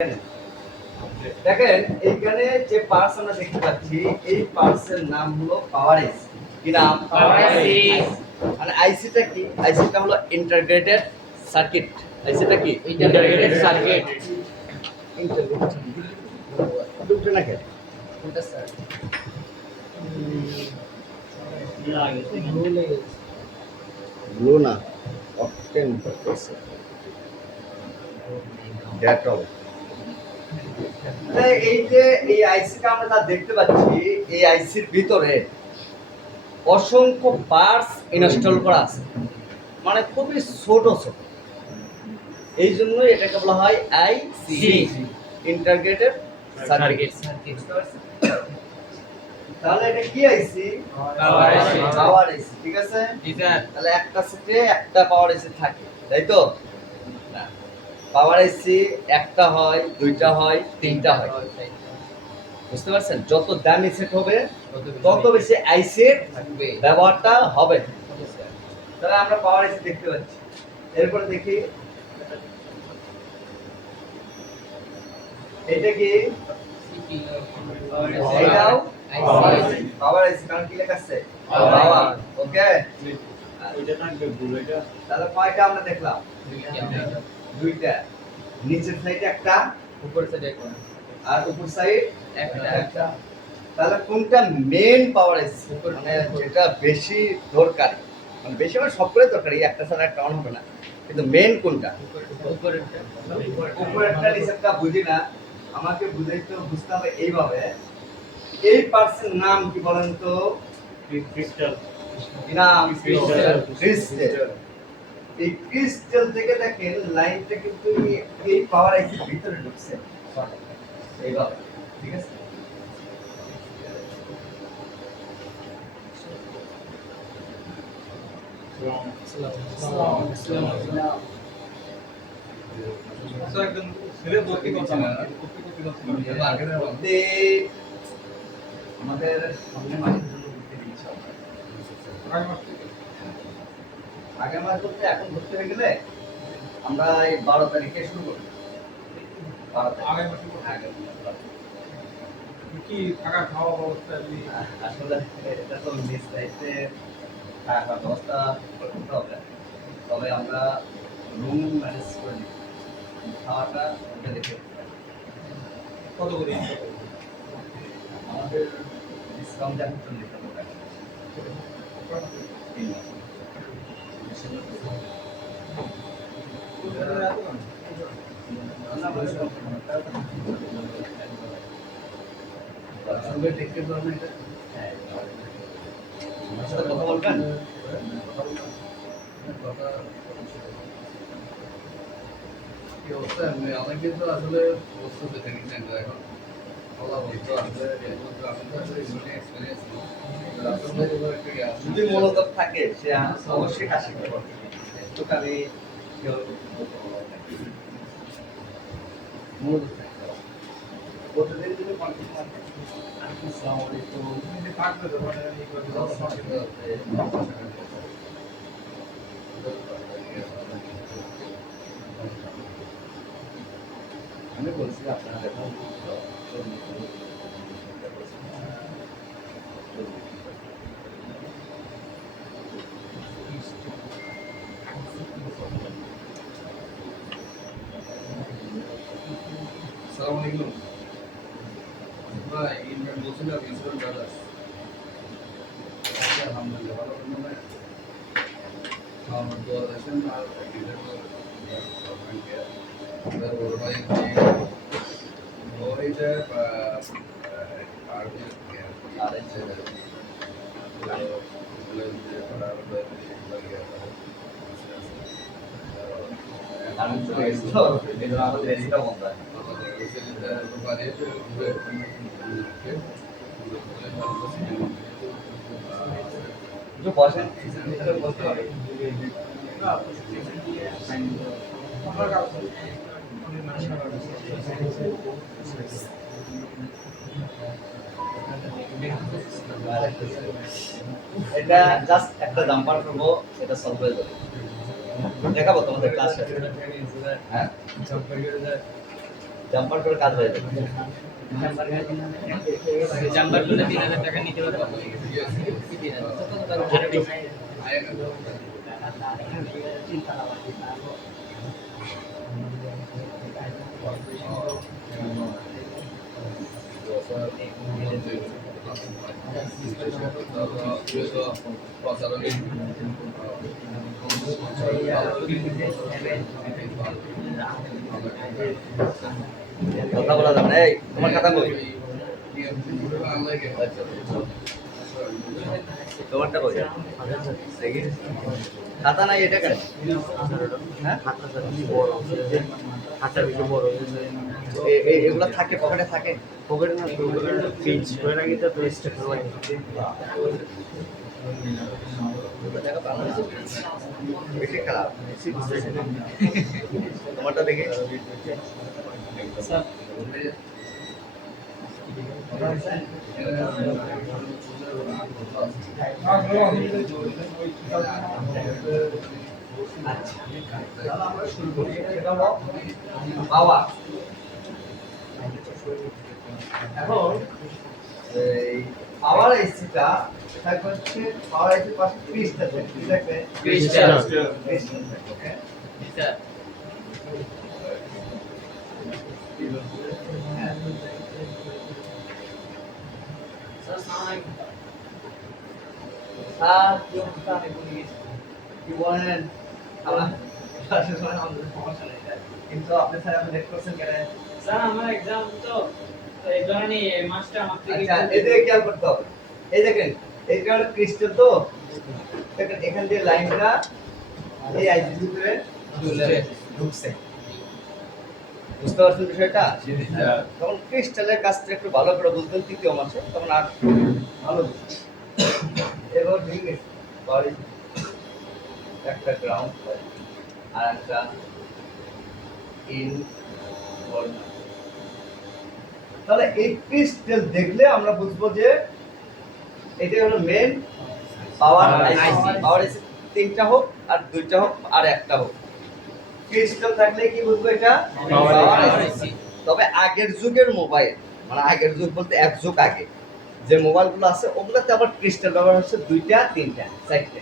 দেখেন এইখানে যে পার্টস আমরা দেখতে পাচ্ছি এই পার্টসের নাম হলো পাওয়ার আইসি। কি নাম? পাওয়ার আইসি। মানে আইসিটা কি? আইসিটা হলো ইন্টিগ্রেটেড সার্কিট। আইসিটা কি? Integrated circuit. দুটো না কেন? কোনটা স্যার? ব্লু না, অকটেন করতেছে। ডেটল। এই যে এই আইসিটা আমরা যা দেখতে পাচ্ছি এই আইসির ভিতরে অসংখ্য পার্টস ইনস্টল করা আছে, মানে খুবই ছোট ছোট। এই জন্যই এটাকে বলা হয় আইসি, ইন্টিগ্রেটেড সার্কিট। তাহলে এটা কি আইসি? পাওয়ার আইসি। পাওয়ার আইসি, ঠিক আছে? জি স্যার। তাহলে একটা সেটে একটা পাওয়ার আইসি থাকে, তাই তো? না, পাওয়ার আইসি একটা হয়, দুইটা হয়, তিনটা হয়। বুঝতে পারছেন? যত দামি সেট হবে তত বেশি আইসির ব্যবহারটা হবে। তাহলে আমরা পাওয়ার আইসি দেখতে পাচ্ছি। এরপর দেখি এটা কি? এটাও পাওয়ার আইসি। কারণ কি লেখা আছে? পাওয়ার। ওকে, তাহলে কয়টা আমরা দেখলাম? দুইটা। নিচের সাইডে একটা, উপরের সাইডে একটা আর উপর সাইড একটা। তাহলে কোনটা মেইন পাওয়ার আইসি, মানে যেটা বেশি দরকারি? মানে বেশি মানে সবগুলোই দরকারি, একটা ছাড়া একটা অন হবে না, কিন্তু মেইন কোনটা? উপরেরটা। উপরেরটা নিচেরটা বুঝি না, আমাকে বুঝাইতে বুঝতে হবে এইভাবে। এই পার্টসের নাম কি বলেন তো? ক্রিস্টাল। কি নাম? ক্রিস্টাল। ক্রিস্টাল। এই ক্রিস্টাল থেকে দেখেন লাইনটা কিন্তু এই পাওয়ার আইসির ভিতরে ঢুকছে এইভাবে, ঠিক আছে? একদম ছেলে ভর্তি করতাম না। মধ্যে আমাদের সামনে মাসের জন্য ঘুরতে দিচ্ছে আগে মাস বলতে এখন ঘুরতে হয়ে গেলে আমরা এই 12 তারিখে শুরু করি। 12 তারিখ। আগামী মাসে করতে আগে কি থাকা খাওয়া ব্যবস্থা যদি আসলে এটা তো নিজ দায়িত্বে থাকার ব্যবস্থা করতে হবে, তবে আমরা রুম ম্যানেজ করে নিই, খাওয়াটা ওটা দেখে কত করে আমাদের ডিসকাউন্ট এখন 40 টাকা। 3 মাস। না, বলেছিলাম সঙ্গে দেখতে পারবেন এটা। হ্যাঁ, আমার সাথে কথা বলবেন। কি অবস্থা? অনেকে তো আসলে প্রস্তুতি নিচ্ছেন তো এখন বলা বলতো আসলে আমি তো আসলে ইউনিট এক্সপিরিয়েন্স যদি মূলত থাকে সে অবশ্যই কাজ শিখতে পারবে। একটু আমি মূলত থাকতে হবে। প্রতিদিন যদি কন্টিনিউ থাকে, আসসালামু আলাইকুম। যদি থাকবে তো মানে এই করে আমি বলছি আপনারা দেখুন আসসালামু আলাইকুম ভাই, ইন্ডিয়ান বলছিলাম ইসরায়েল ব্রাদার্স। আলহামদুলিল্লাহ ভালো মানে আমার দোয়া আছেন আর আমাদের বড় ভাই ওইটা আর আমি চলে গেছি তো এই জন্য আমাদের এসিটা বন্ধ আছে। একটু বসেন, বলতে হবে। এটা জাস্ট একটা জাম্পার করবো, এটা সলভ হয়ে যাবে। দেখাবো তোমাদের ক্লাসে। হ্যাঁ, জাম্পার করে কাজ হয়ে যাবে। জাম্পার গুলো 3000 টাকা নিতে পারবো। কথা বলা যাবে না। এই তোমার খাতা কই? তোমারটা কই? দেখি। খাতা নাই এটা কেন? হ্যাঁ? এগুলো থাকে পকেটে থাকে। পকেটে না তো ফিজ করে রাখি তো স্টেট হয় বেশি খারাপ। তোমারটা দেখি। তাহলে আমরা শুরু করি। সেটা হলো পাওয়ার। এখন এই পাওয়ার আইসিটা এটা হচ্ছে পাওয়ার আইসির পাশে ক্রিস্টাল থাকে। কি থাকবে? ক্রিস্টাল। ক্রিস্টাল থাকে, ওকে? স্যার হ্যাঁ। স্যার, কি অবস্থা? কি বলেন? আমার সমস্যা নেই স্যার। কিন্তু আপনি স্যার এখন লেট করছেন কেন? স্যার আমার এক্সাম তো এই ধরনের এই মাসটা আমার থেকে আচ্ছা, এদিকে খেয়াল করতে হবে। এই দেখেন, এইটা হলো ক্রিস্টাল তো। দেখেন এখান দিয়ে লাইনটা এই আইসির ভিতরে ঢুকছে। বুঝতে পারছেন বিষয়টা? তখন ক্রিস্টালের কাজটা একটু ভালো করে বুঝবেন তৃতীয় মাসে, তখন আর ভালো বুঝবেন। এবার ঠিক আছে, বাড়ি একটা গ্রাউন্ড আর একটা ইন। তাহলে এই ক্রিস্টাল দেখলে আমরা বুঝবো যে এটা হলো মেন পাওয়ার আইসি। পাওয়ার আইসি তিনটা হোক আর দুইটা হোক আর একটা হোক, ক্রিস্টাল থাকলে কি বুঝবো এটা পাওয়ার আইসি। তবে আগের যুগের মোবাইল, মানে আগের যুগ বলতে এক যুগ আগে যে মোবাইলগুলো আছে ওগুলোতে আবার ক্রিস্টাল ব্যবহার হচ্ছে দুইটা, তিনটা, চারটে।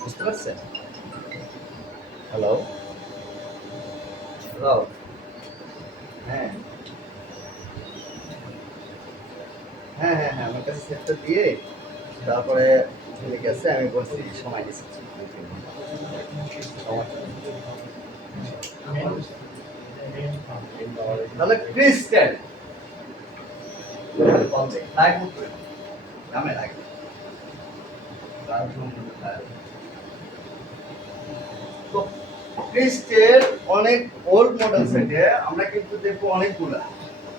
বুঝতে পারছেন? হ্যালো হ্যালো, হ্যাঁ হ্যাঁ হ্যাঁ হ্যাঁ, আমার কাছে সেটটা দিয়ে তারপরে চলে গেছে। আমি বলছি সময় দিচ্ছি। তাহলে ক্রিস্টাল লাগবে, নামে লাগবে। তো ক্রিস্টাল অনেক ওল্ড মডেল সেটে আমরা কিন্তু দেখবো অনেকগুলা।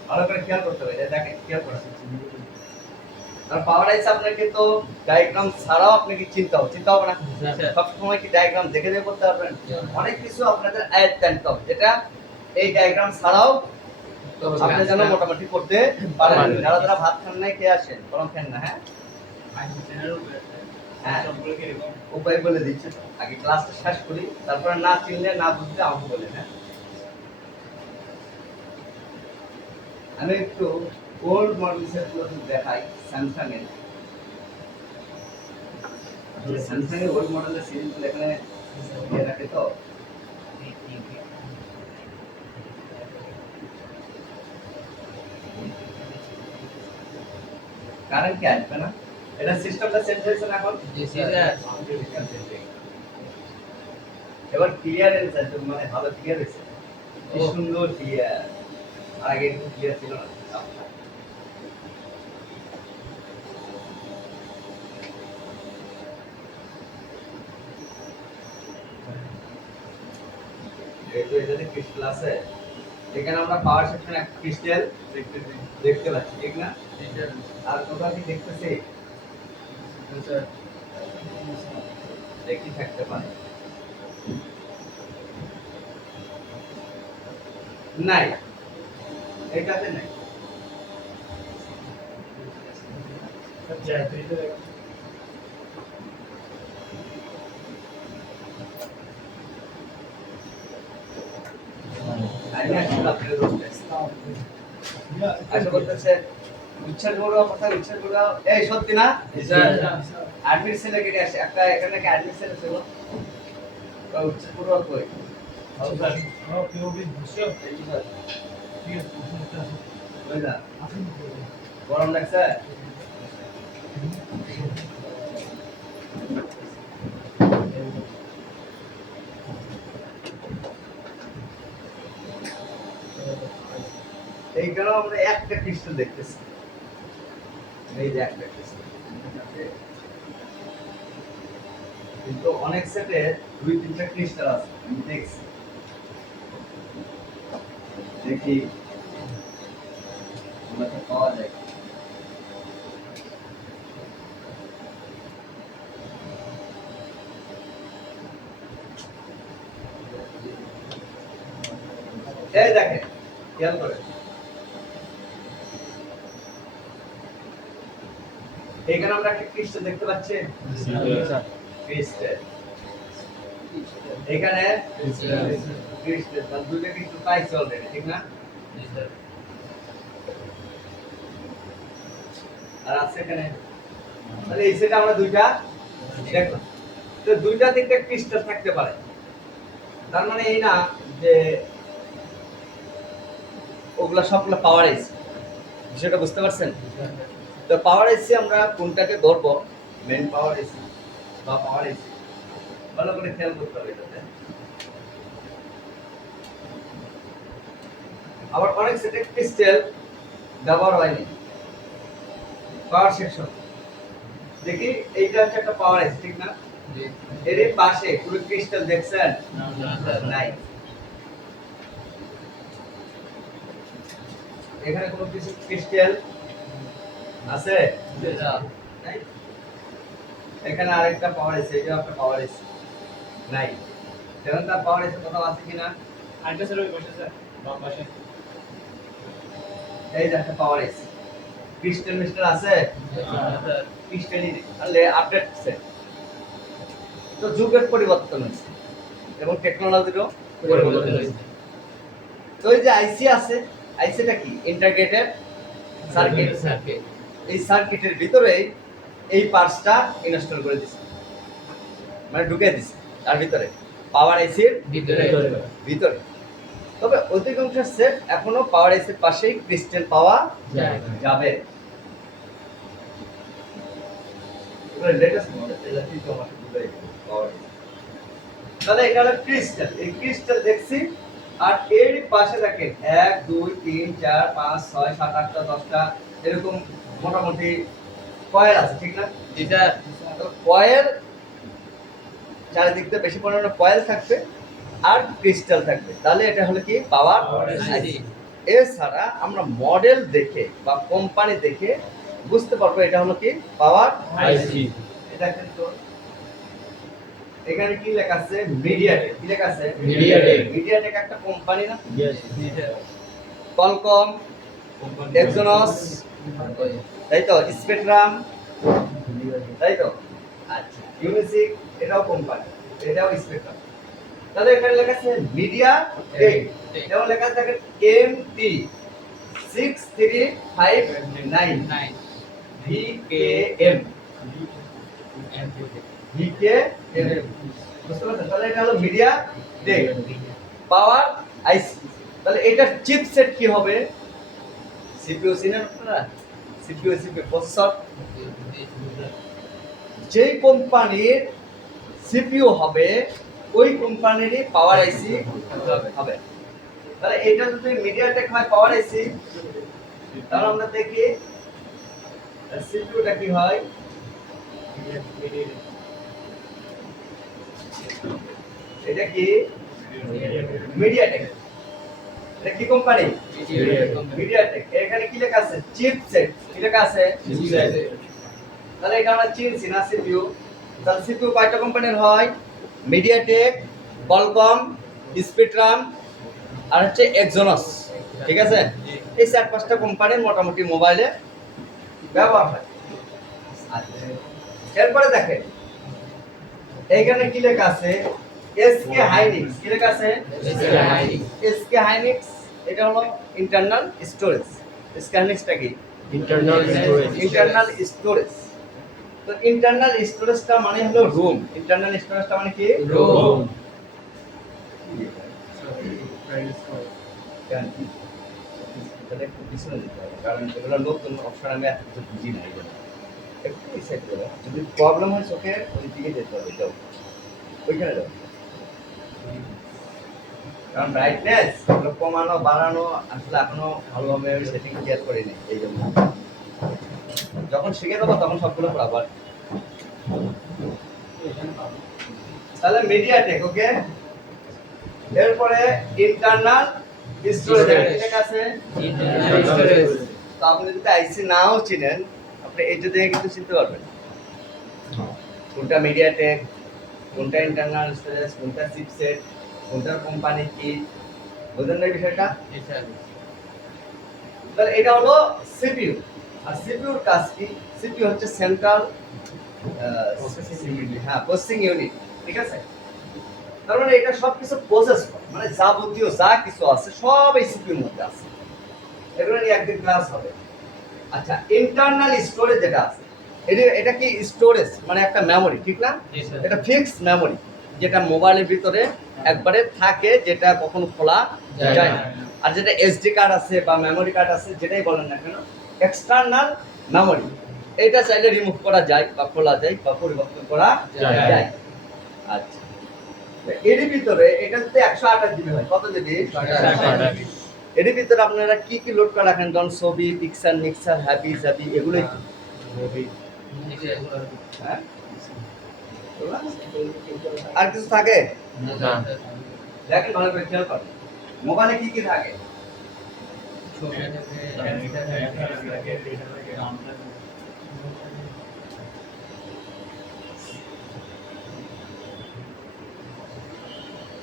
ভালো করে খেয়াল করতে হবে। দেখেন, খেয়াল করেন। আর পাওয়ার আইসি আপনার কিন্তু ডায়াগ্রাম ছাড়াও আপনাকে চিন্তা হবে না। সব সময় কি ডায়াগ্রাম দেখে দেখে করতে পারবেন? অনেক কিছু আপনাদের আয়ত্তে আনতে হবে, যেটা এই ডায়াগ্রাম ছাড়াও আপনি যেন মোটামুটি করতে পারেন। যারা যারা ভাত খান নাই খেয়ে আসেন, গরম খান না। হ্যাঁ হ্যাঁ, উপায় বলে দিচ্ছি। আগে ক্লাসটা শেষ করি, তারপরে না চিনলে না বুঝলে আমাকে বলেন। হ্যাঁ, আমি একটু ওল্ড মডেল সেটগুলো দেখাই। স্যামসাং এর, আসলে স্যামসাং এর ওল্ড মডেলের সিরিজগুলো এখানে দিয়ে রাখে তো। কারেন্ট কি আসবে না? এটা সিস্টেমটা চেঞ্জ হয়েছে না এখন? জি স্যার। এবার ক্লিয়ারেন্স আছে, মানে ভালো ক্লিয়ার হয়েছে। কি সুন্দর ক্লিয়ার, আগে একটু ক্লিয়ার ছিল না। এই যে এটাতে ক্রিস্টাল আছে, এখানে আমরা পাওয়ার সেকশন একটা ক্রিস্টাল দেখতে পাচ্ছি, ঠিক না? আর কোথাও কি দেখতেছি? দেখি থাকতে পারে, নাই, এটাতে নাই। আমি আসলে আপনাদের আচ্ছা বলতেছে উচ্ছেদ বড়ুয়া কোথায় উচ্ছেদ বড়ুয়া এই সত্যি না অ্যাডমিট সেলে কেটে আসে একটা এখানে কি অ্যাডমিট সেল ছিল উচ্ছেদ বড়ুয়া কই ওই না গরম লাগছে এইখানে আমরা একটা ক্রিস্টাল দেখতেছি এই যে একটা ক্রিস্টাল কিন্তু অনেক সেটে দুই তিনটা ক্রিস্টাল আছে আমি দেখছি দেখি ওগুলোকে পাওয়া যায় এই দেখেন খেয়াল করে এখানে আমরা একটা ক্রিস্টাল দেখতে পাচ্ছি ক্রিস্টাল এখানে ক্রিস্টাল মানে দুইটা ক্রিস্টাল পাইছি অলরেডি ঠিক না আর আছে এখানে তাহলে এই সেটা আমরা দুইটা দেখলাম তো দুইটা তিনটা ক্রিস্টাল থাকতে পারে তার মানে এই না যে ওগুলা সবগুলো পাওয়ার আইসি বিষয়টা বুঝতে পারছেন তো পাওয়ার আইসি আমরা কোনটাকে ধরবো মেন পাওয়ার আইসি বা পাওয়ার আইসি ভালো করে খেয়াল করতে হবে এটাতে আবার অনেক সেটে ক্রিস্টাল ব্যবহার হয়নি পাওয়ার সেকশন দেখি এইটা হচ্ছে একটা পাওয়ার আইসি ঠিক না এর পাশে পুরো ক্রিস্টাল দেখছেন নাই এখানে কোনো কিছু ক্রিস্টাল আছে নাই এখানে আরেকটা পাওয়ার আছে এটা একটা পাওয়ার আছে নাই এখন তার পাওয়ার আছে কোথাও আছে কিনা আরেকটা স্যার ওই পাশে স্যার বাম পাশে এই যে একটা পাওয়ার আছে ক্রিস্টাল মিস্টার আছে ক্রিস্টালই নেই তাহলে আপডেট সেট তো যুগের পরিবর্তন হয়েছে এবং টেকনোলজিরও পরিবর্তন হয়েছে তো এই যে আইসি আছে আইসিটা কি ইন্টিগ্রেটেড সার্কিট এই সার্কিটের ভিতরে এই পার্টসটা ইনস্টল করে দিছে মানে ঢুকে দিছে তার ভিতরে পাওয়ার আইসির ভিতরে তবে অধিকাংশ সেট এখনো পাওয়ার আইসির পাশেই ক্রিস্টাল পাওয়া যাবে এবারে লেটেস্ট মডেল এটা কি তোমাকে বুঝাই পাওয়ার তাহলে এখানে ক্রিস্টাল এই ক্রিস্টাল দেখছি আর এর পাশে দেখেন 1 2 3 4 5 6 7 8 10টা এরকম মোটামুটি কয়েল আছে ঠিক না এটা কয়েল চারিদিক দিয়ে বেশি পরিমাণে কয়েল থাকবে আর ক্রিস্টাল থাকবে তাহলে এটা হলো কি পাওয়ার আইসি এছাড়া আমরা মডেল দেখে বা কোম্পানি দেখে বুঝতে পারবো এটা হলো কি পাওয়ার আইসি এটা কিন্তু এখানে কি লেখা আছে মিডিয়াটেক কি লেখা আছে মিডিয়াটেক একটা কোম্পানি না কলকম এক্সোনস তাই তো স্পেকট্রাম তাই তো আচ্ছা ইউনিসিক এটাও কোম্পানি এটাও স্পেকট্রাম তাহলে এখানে লেখা আছে মিডিয়া টেক যেমন লেখা আছে দেখেন MT 6359 VKM বুঝতে পারছেন তাহলে এটা হলো মিডিয়া টেক পাওয়ার আইসি তাহলে এটার চিপসেট কি হবে সিপিইউ চিনেন আপনারা সিপিইউ প্রসেসর যেই কোম্পানির সিপিইউ হবে ওই কোম্পানিরই পাওয়ার আইসি হবে তাহলে এটা যদি মিডিয়াটেক হয় পাওয়ার আইসি তাহলে আমরা দেখি সিপিইউটা কি হয় এটা কি মিডিয়াটেক এটা কি কোম্পানি মিডিয়াটেক এখানে কি লেখা আছে চিপসেট কি লেখা আছে তাহলে এটা আমরা চিনছি না সিপিইউ তাহলে সিপিইউ কয়টা কোম্পানির হয় মিডিয়াটেক কলকম স্পেকট্রাম আর হচ্ছে এক্সোনস ঠিক আছে এই চার পাঁচটা কোম্পানির মোটামুটি মোবাইলে ব্যবহার হয় এরপরে দেখেন এইখানে কি লেখা আছে এসকে হাইনিক্স কি লেখা আছে এসকে হাইনিক্স এটা হলো ইন্টারনাল স্টোরেজ। স্ক্যানিক্সটা কি? Internal storage. Internal storage. তো ইন্টারনাল স্টোরেজটা মানে হলো রুম। ইন্টারনাল স্টোরেজটা মানে কি? রুম। কেন? তাহলে একটু পিছনে যেতে হবে, কারণ এগুলো নতুন অপশন, আমি এত কিছু বুঝি না এই জন্য। একটু এই সাইড করে, যদি প্রবলেম হয় চোখে ওই দিকে যেতে হবে, যাও ওইখানে যাও। কারণ ব্রাইটনেস কমানো বাড়ানো আসলে এখনো ভালোভাবে আমি সেটিং ক্লিয়ার করিনি, এই জন্য যখন শিখে দেবো তখন সবগুলো পড়াবো। তাহলে মিডিয়াটেক, ওকে। এরপরে ইন্টারনাল স্টোরেজ, ঠিক আছে। Internal storage. তো আপনি যদি আইসি নাও চিনেন, আপনি এই যদি কিন্তু চিনতে পারবেন কোনটা মিডিয়াটেক, কোনটা ইন্টারনাল স্টোরেজ, কোনটা চিপসেট, কোনটার কোম্পানি কি, বুঝলেন না এই বিষয়টা? জি স্যার। তাহলে এটা হলো সিপিইউ। আর সিপিইউর কাজ কি? সিপিইউ হচ্ছে সেন্ট্রাল প্রসেসিং ইউনিট, ঠিক আছে। তার মানে এটা সবকিছু প্রসেস করে, মানে যাবতীয় যা কিছু আছে সব এই সিপিইউর মধ্যে আছে। এগুলো নিয়ে একদিন ক্লাস হবে। আচ্ছা, ইন্টারনাল স্টোরেজ যেটা আছে, এটা কি স্টোরেজ মানে একটা মেমরি, ঠিক না? জি স্যার। এটা ফিক্সড মেমরি, যেটা মোবাইলের ভিতরে একবারে থাকে, যেটা কখনো খোলা যায় না। আর যেটা এসডি কার্ড আছে বা মেমরি কার্ড আছে, যেটাই বলেন না কেন, এক্সটার্নাল মেমরি, এটা চাইলে রিমুভ করা যায় বা খোলা যায় বা পরিবর্তন করা যায়। আচ্ছা, এর ভিতরে এটা যদি 128 জিবি হয়, কত জিবি? 128 এর ভিতরে আপনারা কি কি লোড করে রাখেন? যেমন ছবি, পিকচার, মিক্সার, হ্যাপি জ্যাপি, এগুলোই তো। জি স্যার। হ্যাঁ, আর কিছু থাকে? না। দেখেন ভালো করে খেয়াল করেন, মোবাইলে কি কি থাকে? ছবি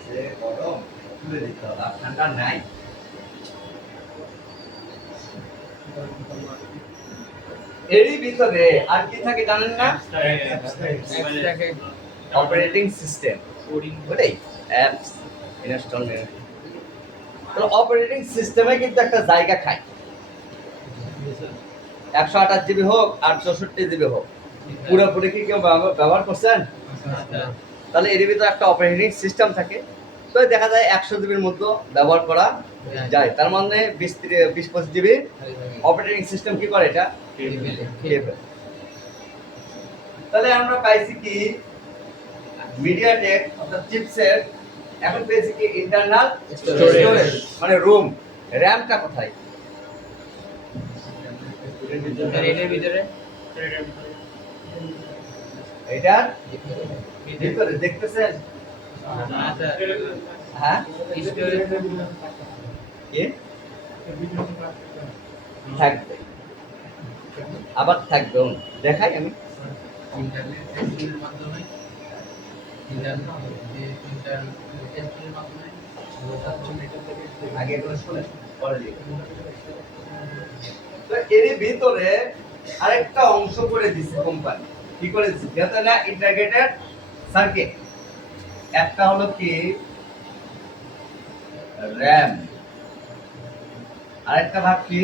সে গরম তুলে দিতে হবে, আর ঠান্ডা নাই। এরই ভিতরে আর কি থাকে জানেন না? অপারেটিং সিস্টেম, ওটাই অ্যাপস ইনস্টলমেন্ট। তো অপারেটিং সিস্টেমে কিন্তু একটা জায়গা খায়, 128 জিবি হোক আর 64 জিবি হোক, পুরোপুরি কি কেউ ব্যবহার করছেন? তাহলে এর ভিতরে একটা অপারেটিং সিস্টেম থাকে। তো দেখা যায় 100 জিবির মধ্যে ব্যবহার করা যায়, তার মানে 20-25 জিবি অপারেটিং সিস্টেম কি করে? এটা খেয়ে ফেলে। তাহলে আমরা পাইছি কি মিডিয়াটেক অর্থাৎ চিপসেট, এখন পেয়েছি কি ইন্টারনাল স্টোরেজ মানে রুম। র‍্যামটা কোথায়? স্যার এটার ভিতরে এটার ভিতরে দেখতেছেন? না স্যার। হ্যাঁ, স্টোরেজ কি থাকবে, আবার থাকবে, দেখাই আমি। ইন্টারনেট টেস্টিংয়ের মাধ্যমে আগে এগুলো শুনে পরে লিখে। তো এর ভিতরে আরেকটা অংশ করে দিছে কোম্পানি, কি করে দিছে? যেটা না ইন্টিগ্রেটেড সার্কিট। একটা হলো কি র‍্যাম, আরেকটা ভাগ কি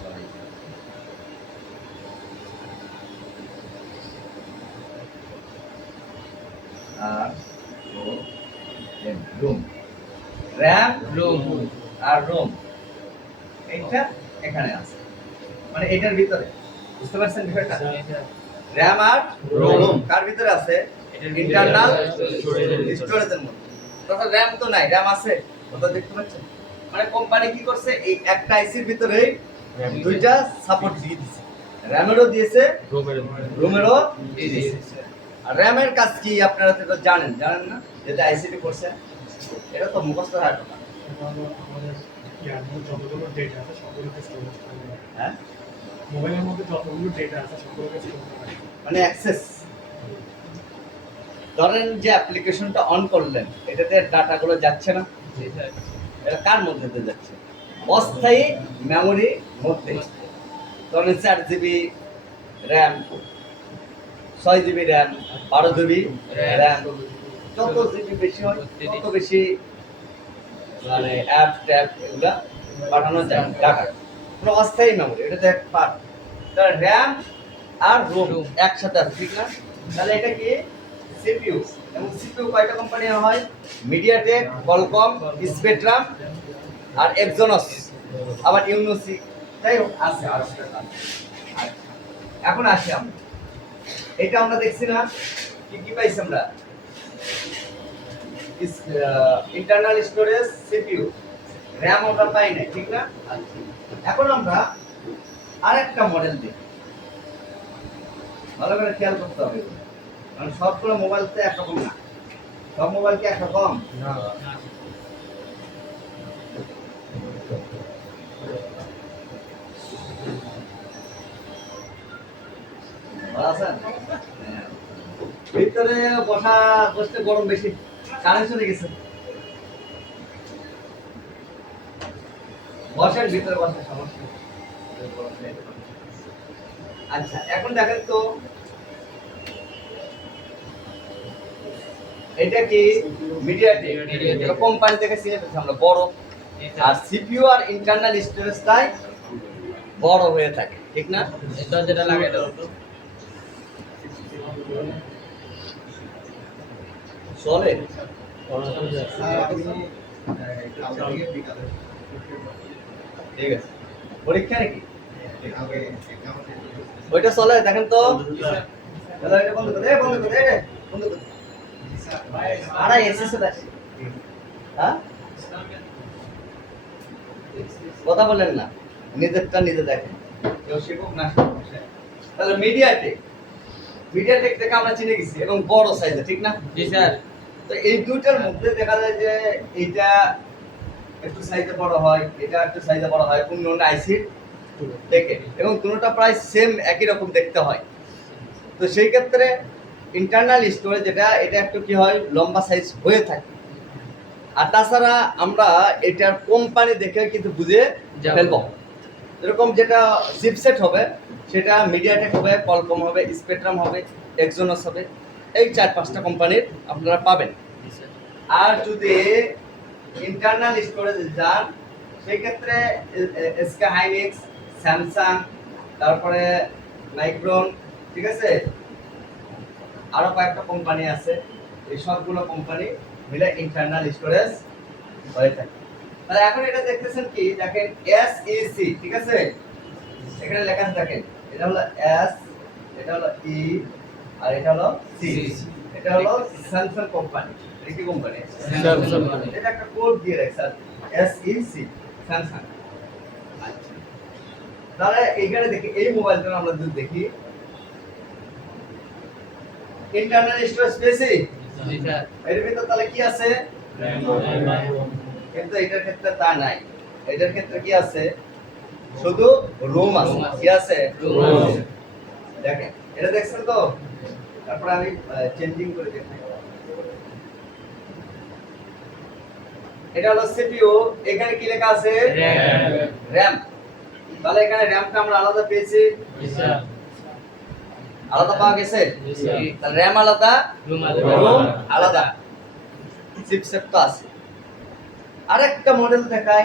সরি আর রুম। র‍্যাম, রুম আর রুম এইটা এখানে আছে, মানে এটার ভিতরে, বুঝতে পারছেন বিষয়টা? র‍্যাম আর রুম কার ভিতরে আছে? ইন্টারনাল স্টোরেজের মধ্যে। তখন র‍্যাম তো নাই, র‍্যাম আছে, ওটা দেখতে পাচ্ছেন? মানে কোম্পানি কি করছে, এই একটা আইসির ভিতরে দুইটা সাপোর্ট দিয়ে দিয়েছে, র‍্যামেরও দিয়েছে, রুমেরও দিয়ে দিয়েছে। আর র‍্যামের কাজ কি আপনারা তো জানেন না? যেটা আইসিটি করছে, এটা তো মুখস্থ হয় না। যতগুলো ডেটা আছে সবগুলোকে স্টোর করতে হবে। হ্যাঁ, মোবাইলের মধ্যে যতগুলো ডেটা আছে সবগুলোকে স্টোর করতে হবে। মানে অ্যাক্সেস। ধরেন যে অ্যাপ্লিকেশনটা অন করলেন, এটাতে ডাটাগুলো যাচ্ছে না, জি স্যার। এটা কার মধ্যে দিয়ে যাচ্ছে? অস্থায়ী মেমোরি মধ্যে। ধরেন 4 GB RAM, 6 GB RAM, 12 GB RAM, যত জিবি বেশি হয় তত বেশি মানে অ্যাপ ট্যাপ এগুলা পাঠানো যায় ডাটা। কোনো অস্থায়ী মেমোরি, এটা তো এক পার্ট। তার র্যাম আর রোম একসাথে আছে, ঠিক না? তাহলে এটা কি সিপিইউ। এবং সিপিইউ কয়টা কোম্পানি হয়? মিডিয়াটেক, কলকম, স্পেকট্রাম আর এক্সোনস, আবার ইউনোসি, তাই হোক আছে আর একটা। এখন আসি আমরা, এটা আমরা দেখছি না কি কি পাইছি আমরা? ইন্টারনাল স্টোরেজ সিপিইউ, র‍্যাম আমরা পাই নাই, ঠিক না? এখন আমরা আরেকটা মডেল দেখি, ভালো করে খেয়াল করতে হবে, কারণ সবগুলো মোবাইল তো একরকম না। সব মোবাইল কি একরকম? না ভালো আছেন? হ্যাঁ। ভিতরে বসতে গরম বেশি, কারেন্ট চলে গেছে। বসেন, ভিতরে বসেন, সমস্যা নেই। আচ্ছা, এখন দেখেন তো এটা কি মিডিয়াটেক, এটা কোম্পানি থেকে সিলেক্ট হচ্ছে আমরা বড়, আর সিপিইউ আর ইন্টারনাল স্টোরেজটাই বড় হয়ে থাকে, ঠিক না? দরজাটা লাগাই দাও তো। চলে কালকে বিকালে ঠিক আছে। পরীক্ষা নাকি ওইটা চলে? দেখেন তো, তাহলে এটা বন্ধ করে, বন্ধ করে, বন্ধ করে। আরে এসএস এর আছে, হ্যাঁ? কথা বলেন না, নিজেরটা নিজে দেখেন, কেউ শিখুক না শিখুক। তাহলে মিডিয়াটেক থেকে আমরা চিনে গেছি এবং বড় সাইজে, ঠিক না? জি স্যার। তো এই দুইটার মধ্যে দেখা যায় যে এইটা একটু সাইজে বড় হয়, এটা একটু সাইজে বড় হয় অন্য অন্য আইসির থেকে, এবং দুটোটা প্রায় সেম একই রকম দেখতে হয়। তো সেই ক্ষেত্রে ইন্টারনাল স্টোরেজ যেটা, এটা একটু কি হয়, লম্বা সাইজ হয়ে থাকে। আর তাছাড়া আমরা এটার কোম্পানি দেখে কিন্তু বুঝে ফেলবো। এরকম যেটা চিপসেট হবে সেটা মিডিয়াটেক হবে, কলকম হবে, স্পেকট্রাম হবে, এক্সোনস হবে, এই 4-5টা কোম্পানির আপনারা পাবেন। আর যদি ইন্টারনাল স্টোরেজ যান সেই ক্ষেত্রে এসকে হাইনিক্স, স্যামসাং, তারপরে মাইক্রন, ঠিক আছে, আরো কয়েকটা কোম্পানি আছে। এই সবগুলো কোম্পানি মিলে ইন্টারনাল স্টোরেজ হয়ে থাকে। তাহলে এখন এটা দেখতেছেন কি, দেখেন এসইসি, ঠিক আছে, এখানে লেখা আছে দেখেন, এটা হলো এস, এটা হলো ই, আর এটা হলো সি। এটা হলো স্যামসাং কোম্পানি। এটা কি কোম্পানি? স্যামসাং। এটা একটা কোড দিয়ে রাখছে এসইসি, স্যামসাং। আচ্ছা, তাহলে এখানে দেখি এই মোবাইলটা আমরা যদি দেখি, ইন্টারনাল স্টোরেজ পেয়েছি, জি স্যার। এর ভিতর তাহলে কি আছে? কিন্তু এটার ক্ষেত্রে তা নাই। এটার ক্ষেত্রে কি আছে? শুধু রোম আছে। কি আছে? রোম। দেখেন, এটা দেখছেন তো? তারপর আমি চেঞ্জিং করে দেখাই। এটা হলো সিপিইউ, এখানে কি লেখা আছে? র‍্যাম। তাহলে এখানে র‍্যামটা আমরা আলাদা পেয়েছি, জি স্যার। আলাদা পাওয়া গেছে। জি স্যার। তাহলে র‍্যাম আলাদা, রুম রোম আলাদা, চিপসেট তো আছে। আরেকটা মডেল দেখাই,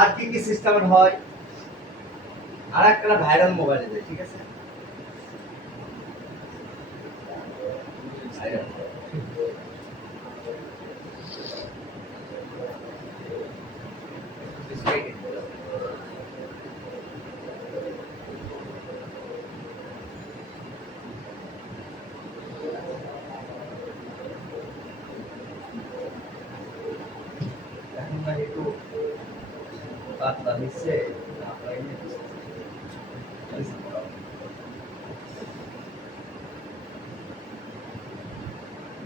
আর কি কি সিস্টেমের হয়। আর একটা ভাইরাল মোবাইলে দেয়, ঠিক আছে? ভাইরাল। এখন না একটু পাতলা দিচ্ছে, আপনারা এমনি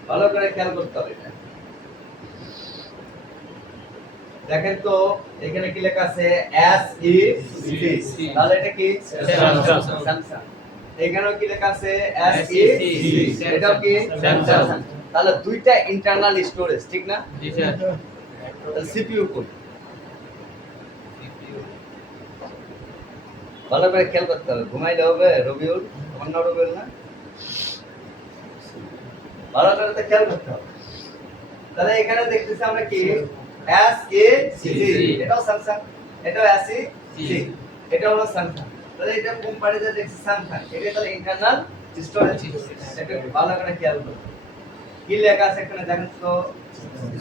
ভালো করে খেয়াল করতে হবে এটা। দেখেন তো এখানে কি লেখা আছে? S E C. তাহলে এটা কি? স্যামসাং। এখানেও কি লেখা আছে? S E C. এটাও কি? স্যামসাং। তাহলে দুইটা ইন্টারনাল স্টোরেজ, ঠিক না? জি স্যার। তাহলে সিপিইউ কোড ভালো করে খেয়াল করতে হবে। ঘুমাইলে হবে রবিউল? আমার নাম রবিউল না? ভালো করে তো খেয়াল করতে হবে। তাহলে এখানে দেখতেছি আমরা কি এস এ সি, এটাও স্যামসাং, এটাও এস এ সি, এটা হলো স্যামসাং। তাহলে এটা কোম্পানিতে দেখছি স্যামসাং, এটা তাহলে ইন্টারনাল স্টোরেজ। এটা ভালো করে খেয়াল করুন কি লেখা আছে এখানে দেখেন তো,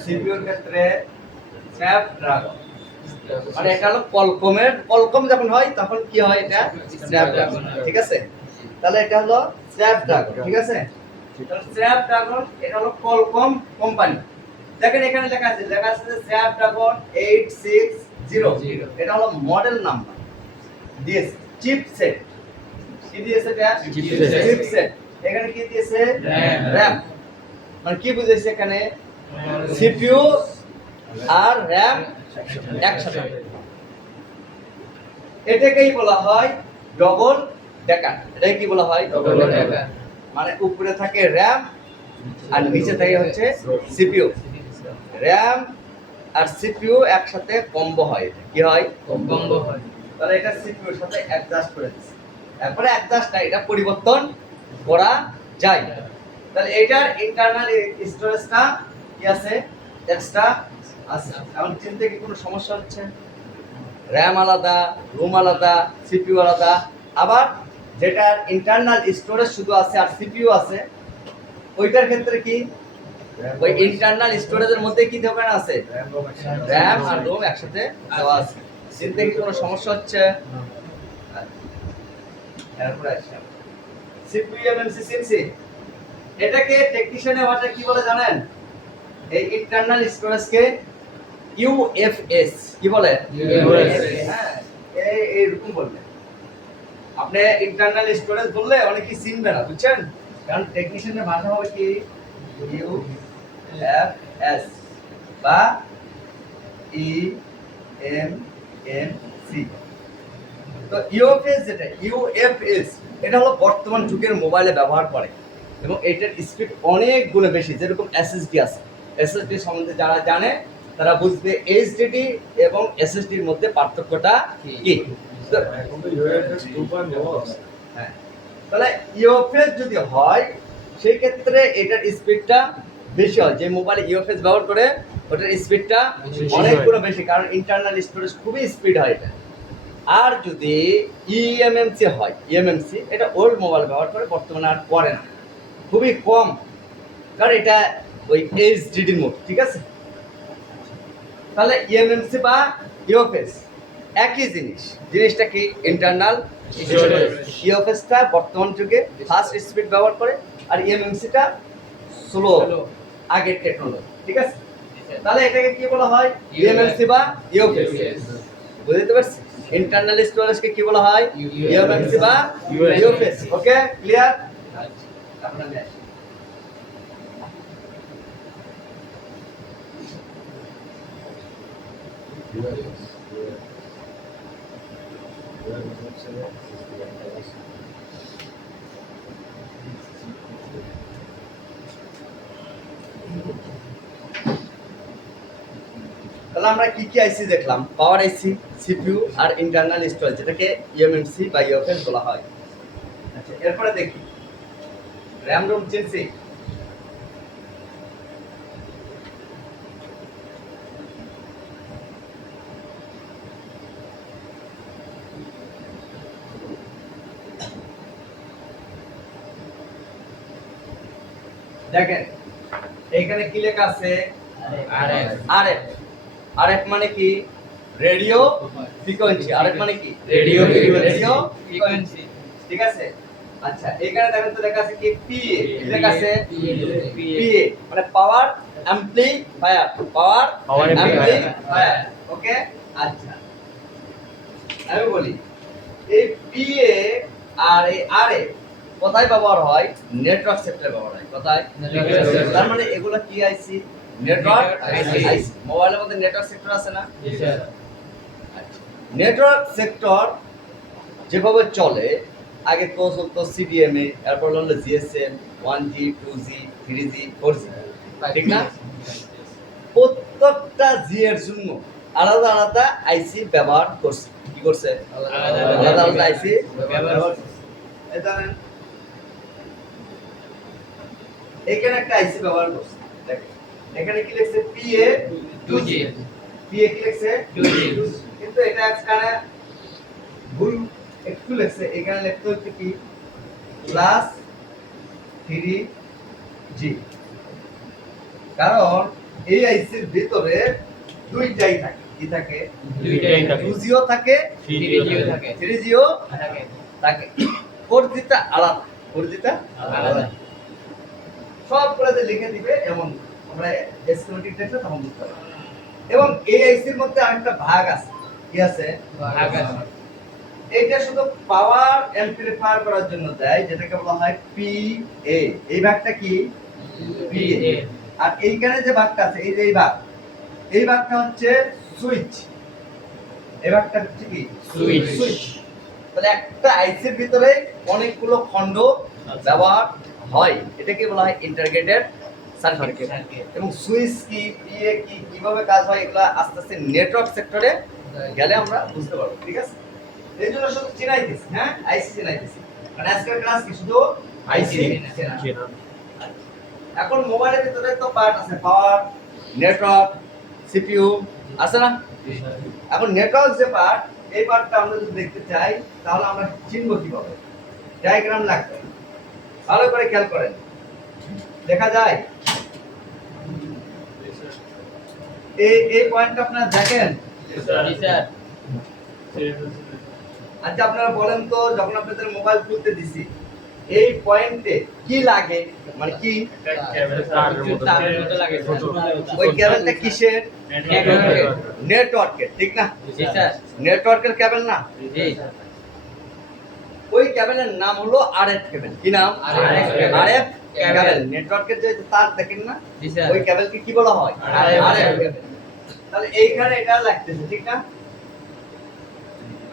সিপিইউর ক্ষেত্রে স্ন্যাপড্রাগন, মানে এটা হলো কলকমের, কলকম যখন হয় তখন কি হয়, এটা স্ন্যাপড্রাগন, ঠিক আছে? তাহলে এটা হলো স্ন্যাপড্রাগন, ঠিক আছে? তাহলে স্ন্যাপড্রাগন এটা হলো কলকম কোম্পানি। দেখেন এখানে লেখা আছে যে স্ন্যাপড্রাগন 860, এটা হলো মডেল নাম্বার দিয়েছে। চিপসেট কি দিয়েছে? এটা চিপসেট। এখানে কি দিয়েছে? র‍্যাম। মানে কি বুঝাইছে এখানে? সিপিইউ আর র‍্যাম একসাথে। এটাকেই বলা হয় ডবল ডেকার। এটাকে কি বলা হয়? Double decker. মানে উপরে থাকে র‍্যাম আর নিচে থাকে হচ্ছে সিপিইউ। র‍্যাম আর সিপিইউ একসাথে কম্বো হয়, কি হয়? কম্বো হয়। তাহলে এটা সিপিইউর সাথে অ্যাডজাস্ট করে দিচ্ছি। তারপরে অ্যাডজাস্ট না, এটা পরিবর্তন করা যায়। তাহলে এটার ইন্টারনাল স্টোরেজটা কি আছে? এক্সট্রা আছে। এখন চিনতে কি কোনো সমস্যা হচ্ছে? র‍্যাম আলাদা, রুম আলাদা, সিপিইউ আলাদা। আবার যেটার ইন্টারনাল স্টোরেজ শুধু আছে আর সিপিইউ আছে, ওইটার ক্ষেত্রে কি ওই ইন্টারনাল স্টোরেজের মধ্যে কি দোকান আছে? র‍্যাম আর রোম একসাথে দেওয়া আছে। চিনতে কি কোনো সমস্যা হচ্ছে? এরপরে আসি সিপিইউ এমএমসি সিএনসি। এটাকে টেকনিশিয়ানের ভাষায় কি বলে জানেন? এই ইন্টারনাল স্টোরেজকে ইউএফএস কি বলে? হ্যাঁ, এইরকম বলবে। আপনি ইন্টারনাল স্টোরেজ বললে অনেকেই চিনবে না, বুঝছেন? কারণ টেকনিশিয়ানের ভাষা হবে কি ইউএফএস বা ইএমএমসি। তো ইউএফএস এটা হলো বর্তমান যুগের মোবাইলে ব্যবহার করে এবং এটার স্পিড অনেক গুণে বেশি। যেরকম এসএসডি আছে, এসএসডি সম্বন্ধে যারা জানে তারা বুঝবে এইচডিডি এবং এসএসডির মধ্যে পার্থক্যটা কি। হ্যাঁ, তাহলে ইউএফএস যদি হয় সেই ক্ষেত্রে এটার স্পিডটা বেশি হয়। যে মোবাইলে ইউএফএস ব্যবহার করে ওটার স্পিডটা অনেক গুণ বেশি, কারণ ইন্টারনাল স্টোরেজ খুবই স্পিড হয় এটা। আর যদি ইএমএমসি হয়, ইএমএমসি এটা ওল্ড মোবাইল ব্যবহার করে, বর্তমানে আর করে না, খুবই কম, কারণ এটা ওই এইচডিডির মতো, ঠিক আছে? তাহলে ইএমএমসি বা ইউএফএস একই জিনিস। জিনিসটা কি? Internal storage. ইউএফএসটা বর্তমান যুগে ফাস্ট স্পিড ব্যবহার করে আর ইএমএমসিটা স্লো, আগের টেকনোলজি, ঠিক আছে? তাহলে এটাকে কি বলা হয়? ইএমএমসি বা ইউএফএস। বুঝতে পারছি? ইন্টারনাল স্টোরেজকে কি বলা হয়? ইএমএমসি বা ইউএফএস। ওকে, ক্লিয়ার? আপনারা নেন। তাহলে আমরা কি কি আইসি দেখলাম? পাওয়ার আইসি, সিপিইউ আর ইন্টারনাল স্টোরেজ, যেটাকে ইএমএমসি বা ইউএফএস বলা হয়। আচ্ছা, এরপরে দেখি র‍্যাম রোম চিনছি। দেখেন এইখানে কি লেখা আছে? আরএফ। আরএফ। আরএফ মানে কি? Radio frequency. আরএফ মানে কি? Radio radio frequency. ঠিক আছে? আচ্ছা, এখানে দেখেন তো লেখা আছে কি? পিএ। লেখা আছে পিএ, মানে পাওয়ার অ্যাম্পলিফায়ার। পাওয়ার অ্যাম্পলিফায়ার। ওকে, আচ্ছা আমি বলি এই পিএ আর এই আরএফ কোথায় ব্যবহার হয়? নেটওয়ার্ক সেক্টরে ব্যবহার হয়। কোথায়? তার মানে এগুলো কি আইসি? নেটওয়ার্ক আইসি। মোবাইলের মধ্যে নেটওয়ার্ক সেক্টর আছে না? নেটওয়ার্ক সেক্টর যেভাবে চলে, আগে তো চলতো সিডিএমএ, এরপর হলো GSM, 1G 2G 3G 4G, ঠিক না? প্রত্যেকটা জি এর জন্য আলাদা আলাদা আইসি ব্যবহার করছে। কি করছে? আলাদা আলাদা আইসি ব্যবহার করছে। এই জানেন এখানে একটা আইসি ব্যবহার করছে, দেখেন এখানে কি লিখছে PA 2G PA কি লিখছে 2G কিন্তু এটা এখানে ভুল একটু লিখছে, এখানে লিখতে হচ্ছে কি প্লাস 3G, কারণ এই আইসির ভিতরে দুইটাই থাকে, কি থাকে দুইটাই থাকে 2G ও থাকে 3G ও থাকে 3G ও থাকে থাকে, 4G টা আলাদা, 4G টা আলাদা সবগুলো যে লিখে দিবে এমন আমরা স্কিমেটিক দেখলে তখন বুঝতে পারবো। এবং এই আইসির মধ্যে আরেকটা ভাগ আছে, কি আছে ভাগ আছে এইটা শুধু পাওয়ার অ্যাম্পলিফায়ার করার জন্য দেয়, যেটাকে বলা হয় PA। এই ভাগটা কি PA। আর এইখানে যে ভাগটা আছে, এই যে এই ভাগটা হচ্ছে সুইচ। এই ভাগটা হচ্ছে কি সুইচ। তাহলে একটা আইসির ভিতরে অনেকগুলো খণ্ড ব্যবহার হয়, এটাকে বলা হয় ইন্টিগ্রেটেড সার্কিট। এবং সুইচ কি PA কি কিভাবে কাজ হয় এগুলো আস্তে আস্তে নেটওয়ার্ক সেক্টরে গেলে আমরা বুঝতে পারবো, ঠিক আছে? এই জন্য শুধু চিনাইতেছি, হ্যাঁ আইসি চিনাইতেছি, মানে আজকের ক্লাস কি শুধু আইসি চেনা। এখন মোবাইলের ভিতরে তো পার্ট আছে, পাওয়ার, নেটওয়ার্ক, সিপিইউ আছে না? এখন নেটওয়ার্ক যে পার্ট, এই পার্টটা আমরা যদি দেখতে চাই তাহলে আমরা চিনব কিভাবে? ডায়াগ্রাম লাগবে, ভালো করে খেয়াল করেন, দেখা যায় এই পয়েন্টটা আপনারা দেখেন। জি স্যার আচ্ছা আপনারা বলেন তো, যখন আপনাদের মোবাইল খুলতে দিছি এই পয়েন্টে কি লাগে, মানে কি তারের মতো লাগে ওই কেবলটা কিসের? নেটওয়ার্কের, ঠিক না? জি স্যার নেটওয়ার্কের কেবল না? জি ওই কেবলের নাম হলো আরএফ কেবল। কি নাম? RF কেবল। আরএফ কেবল। নেটওয়ার্কের যে তার দেখেন না, জি স্যার ওই কেবলকে কি বলা হয়? RF আরএফ কেবল। তাহলে এইখানে এটা লাগতেছে, ঠিক না?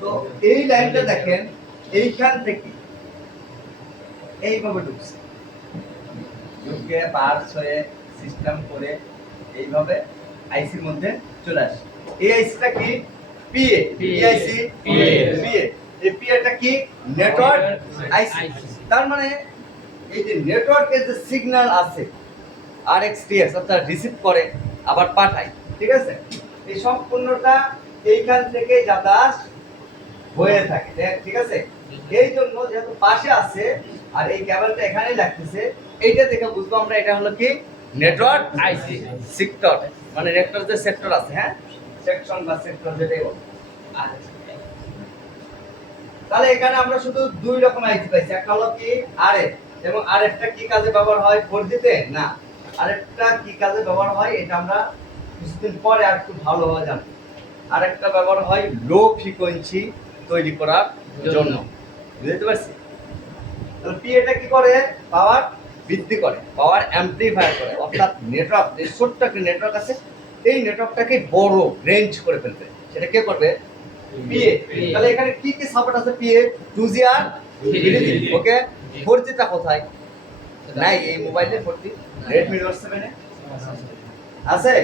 তো এই লাইনটা দেখেন, এইখান থেকে এইভাবে ঢুকছে, ঢুকে পার্স হয়ে সিস্টেম করে এইভাবে আইসির মধ্যে চলে আসে। এই আইসিটা কি PA, আইসি PA। এই PAটা কি নেটওয়ার্ক আইসি। তার মানে এই যে নেটওয়ার্কের যে সিগন্যাল আছে RxTx অর্থাৎ রিসিভ করে আবার পাঠায়, ঠিক আছে? এই সম্পূর্ণটা এইখান থেকে যাতায়াত হয়ে থাকে, ঠিক আছে? এই জন্য যেহেতু পাশে আছে আর এই কেবলটা এখানেই লাগতেছে, এইটা দেখে বুঝবো আমরা এটা হলো কি নেটওয়ার্ক আইসি সেক্টর, মানে নেটওয়ার্ক যে সেক্টর আছে, হ্যাঁ সেকশন বা সেক্টর যেটাই বলে। তাহলে এখানে আমরা শুধু দুই রকম আইসি পাইছি, একটা হলো কি আরএফ, এবং আরএফটা কি কাজে ব্যবহার হয়? 4G তে না, আরএফটা কি কাজে ব্যবহার হয় এটা আমরা কিছুদিন পরে আর একটু ভালোভাবে জানবো। আরেকটা ব্যবহার হয় লো ফ্রিকোয়েন্সি তৈরি করার জন্য, বুঝতে পারছি? তাহলে PAটা কি করে? পাওয়ার বৃদ্ধি করে, পাওয়ার অ্যাম্পলিফায়ার করে, অর্থাৎ নেটওয়ার্ক যে ছোট্ট একটা নেটওয়ার্ক আছে এই নেটওয়ার্কটাকে বড় রেঞ্জ করে ফেলবে, সেটা কে করবে? PA। তাহলে এখানে কি কি সাপোর্ট আছে? PA 2G আর 3G, ওকে? 4G টা কোথায়? নাই এই মোবাইলে 4G, Redmi Note 7 এ আছে?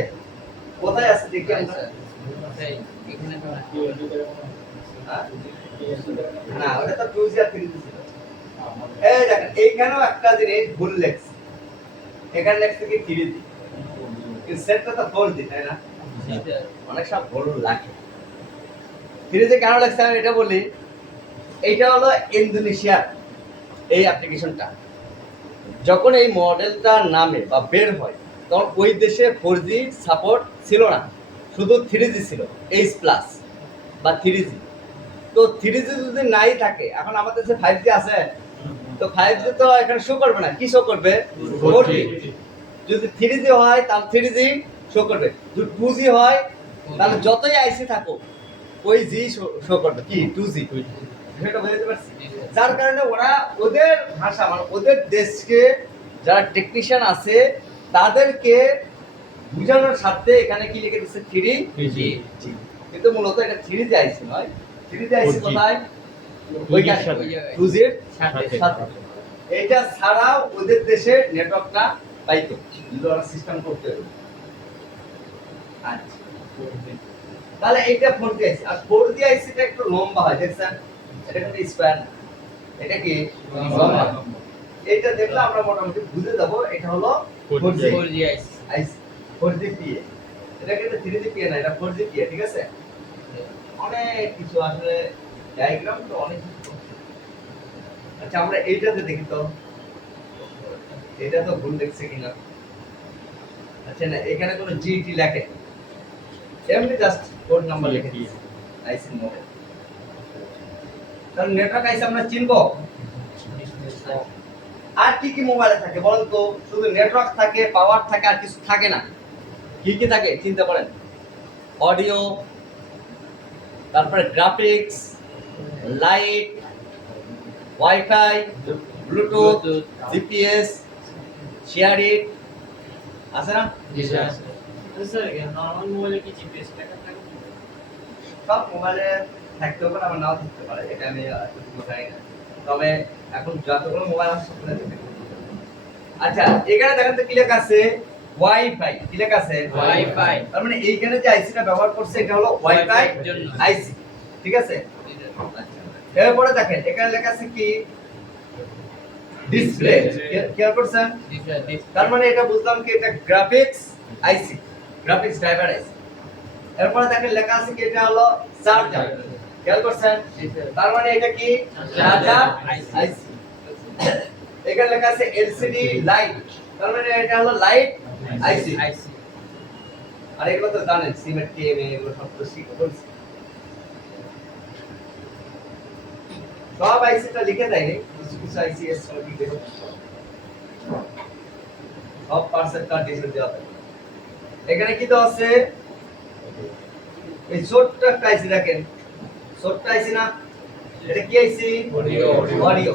কোথায় আছে দেখি আমরা? এখানে তো হ্যাঁ? না ওটা তো 2G আর 3G ছিল। এই দেখেন এইখানেও একটা জিনিস ভুল লেখছে, এখানে লেখছে কি 3G, কিন্তু সেটটা তো 4G, তাই না? জি স্যার অনেক সব ভুল লাগে। 3G কেন লেখছে আমি এটা বলি, এইটা হলো ইন্দোনেশিয়া এই অ্যাপ্লিকেশনটা, যখন এই মডেলটা নামে বা বের হয় তখন ওই দেশে 4G সাপোর্ট ছিল না, শুধু 3G ছিল, H+ বা 3G। তো 3G যদি নাই থাকে, এখন আমাদের যে 5G আছে, তো 5G তো এখানে শো করবে না, কি শো করবে? 4G। যদি 3G হয় তাহলে 3G শো করবে, যদি 2G হয় তাহলে যতই আইসি থাকো ওই G শো করবে, কি 2G। সেটা বুঝতে পারছি? যার কারণে ওরা ওদের ভাষা, মানে ওদের দেশকে যারা টেকনিশিয়ান আছে তাদেরকে বুঝানোর স্বার্থে এখানে কি লিখে দিচ্ছে 3G, কিন্তু মূলত এটা 3G আইসি নয়। 3G আইসি কোথায়? ওইখানে 2G এর সাথে। এইটা ছাড়াও ওদের দেশে নেটওয়ার্কটা পাইতো, যদি ওরা সিস্টেম করতে হবে। আচ্ছা, তাহলে এইটা 4G আইসি। আর 4G আইসিটা একটু লম্বা হয়, দেখছেন? এটা কিন্তু স্কয়ার না, এটা কি লম্বা। এইটা দেখলে আমরা মোটামুটি বুঝে যাব এটা হলো 4G ফোর জি আইসি আইসি। 4GPA এটা কিন্তু 3GPA না, এটা 4GPA, ঠিক আছে? অনেক কিছু আসলে ডায়াগ্রাম তো অনেক কিছু করছে। আচ্ছা আমরা এইটাতে দেখি তো, এটা তো ভুল দেখছে কিনা। আচ্ছা না, এখানে কোনো জিটি লেখে এমনি জাস্ট কোড নাম্বার লিখে দিয়েছি আইসি মডেল। কারণ নেটওয়ার্ক আইসি আমরা চিনবো। আর কি কি মোবাইলে থাকে বলেন তো? শুধু নেটওয়ার্ক থাকে, পাওয়ার থাকে, আর কিছু থাকে না। কি কি থাকে চিন্তা করেন? অডিও, তারপরে graphics, light, wifi, Bluetooth, GPS, sharing, আছে না? জি স্যার। স্যার নরমাল মোবাইলে কি জিপিএস টাকা থাকে? সব মোবাইলে থাকতেও পারে, আবার নাও থাকতে পারে, এটা আমি এতটুকু জানি না। তবে এখন যতগুলো মোবাইল আছে সবগুলো থাকতে পারে। আচ্ছা এখানে দেখেন তো কি লেখা আছে? ওয়াইফাই। কি লেখা আছে? ওয়াইফাই। তার মানে এইখানে যে আইসিটা ব্যবহার করছে এটা হলো ওয়াইফাই ওয়াইফাই জন্য। আইসি, ঠিক আছে? আচ্ছা এরপরে দেখেন এখানে লেখা আছে কি? ডিসপ্লে। খেয়াল করছেন? জি স্যার। তার মানে এটা বুঝলাম কি এটা গ্রাফিক্স আইসি, গ্রাফিক্স ড্রাইভার আইসি। এরপরে দেখেন লেখা আছে কি এটা হলো চার্জার। খেয়াল করছেন? তার মানে এটা কি? চার্জার আইসি। এখানে লেখা আছে এলসিডি লাইট, তার মানে এটা হলো লাইট আইসি। আইসি। আর এগুলো তো জানেন সিমেট টিএমএ এগুলো সব তো শিখে করছি। সব আইসিটা লিখে দেয়নি, কিছু কিছু আইসি এর সব লিখে দেবো। সব পার্সেন্ট কার্ড ডিটেইলস দেওয়া থাকে। এখানে কি দেওয়া আছে? এই ছোট্ট একটা আইসি দেখেন, ছোট্ট আইসি না? এটা কি আইসি? অডিও।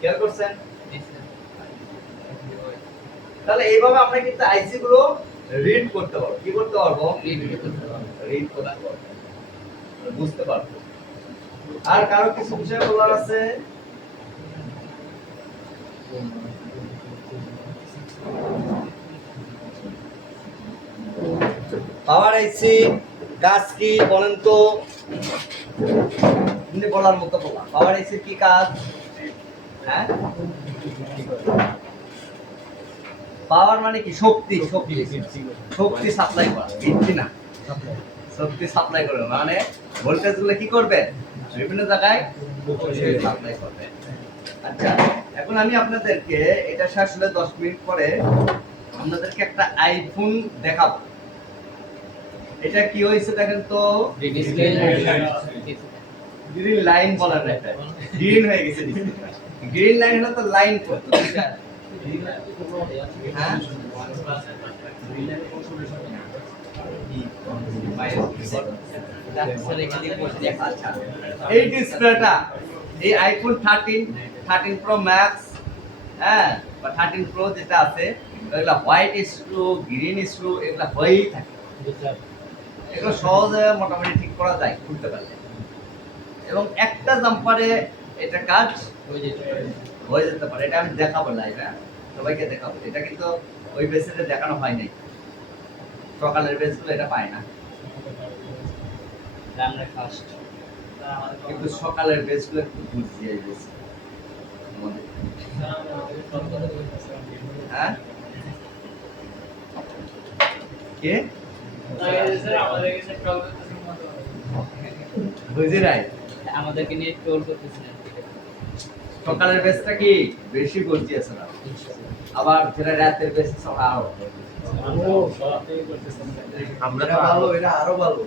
খেয়াল করছেন? জি স্যার। তাহলে এইভাবে আমরা কিন্তু আইসি গুলো রিড করতে পারবো। কি করতে পারবো? রিভিউ করতে হবে। রিড করতে পারবো, বুঝতে পারবো। আর কারো কিছু বিষয় বলার আছে? পাওয়ার আইসি কাজ কি বলেন তো? আপনি বলার মতো বলা। পাওয়ার আইসির কি কাজ? হ্যাঁ, পাওয়ার মানে কি? শক্তি। শক্তি, শক্তি সাপ্লাই করা, বিদ্যুৎ না, শক্তি সাপ্লাই করে। মানে ভোল্টেজ গুলো কি করবে? বিভিন্ন জায়গায় সাপ্লাই করবে। আচ্ছা এখন আমি আপনাদেরকে এটা শেষ হলে 10 মিনিট পরে আপনাদেরকে একটা আইফোন দেখাবো। এটা কি হয়েছে দেখেন তো? ডিসপ্লে। গ্রিন লাইন বলার না, এটা গ্রিন হয়ে গেছে। গ্রিন লাইন হলো তো লাইন করতে, হ্যাঁ? আচ্ছা এই ডিসপ্লেটা এই আইফোন 13 প্রো ম্যাক্স, হ্যাঁ, বা 13 প্রো যেটা আছে, এগুলা হোয়াইট স্ক্রু, গ্রিন স্ক্রু, এগুলা হয়েই থাকে। এগুলো সহজে মোটামুটি ঠিক করা যায় খুলতে পারলে। এবং একটা জাম্পারে এটা কাজ হয়ে যেতে পারে। এটা আমি দেখাবো লাইভ, হ্যাঁ, সবাইকে দেখাবো। এটা কিন্তু ওই বেসিসে দেখানো হয় নাই, সকালের বেসগুলো এটা পায় না, আমরা ফার্স্ট। কিন্তু সকালের বেসগুলো একটু বুঝিয়ে গেছে। হ্যাঁ কে স্যার আমাদের কাছে টক করতেছেন মতো। বুঝি নাই? আমাদেরকে নিয়ে ট্রোল করতেছিলেন। সকালের বেসটা কি বেশি গর্জিয়াস না, আবার যেটা রাতের বেস সকাল আরো আমরা এটা ভালো, এটা আরো ভালো।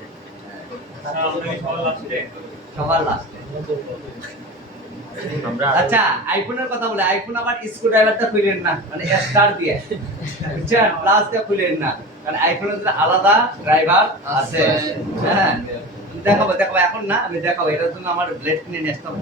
সবার লাস্টে। আমরা আচ্ছা আইফোনের কথা বলে, আইফোন আবার স্ক্রু ড্রাইভারটা খুলেন না, মানে স্টার দিয়ে, বুঝছেন? প্লাস দিয়ে খুলেন না, কারণ আইফোনের জন্য আলাদা ড্রাইভার আছে। হ্যাঁ দেখাবো এখন না, আমি দেখাবো। এটার জন্য আমার ব্লেড কিনে নিয়ে আসতে হবে।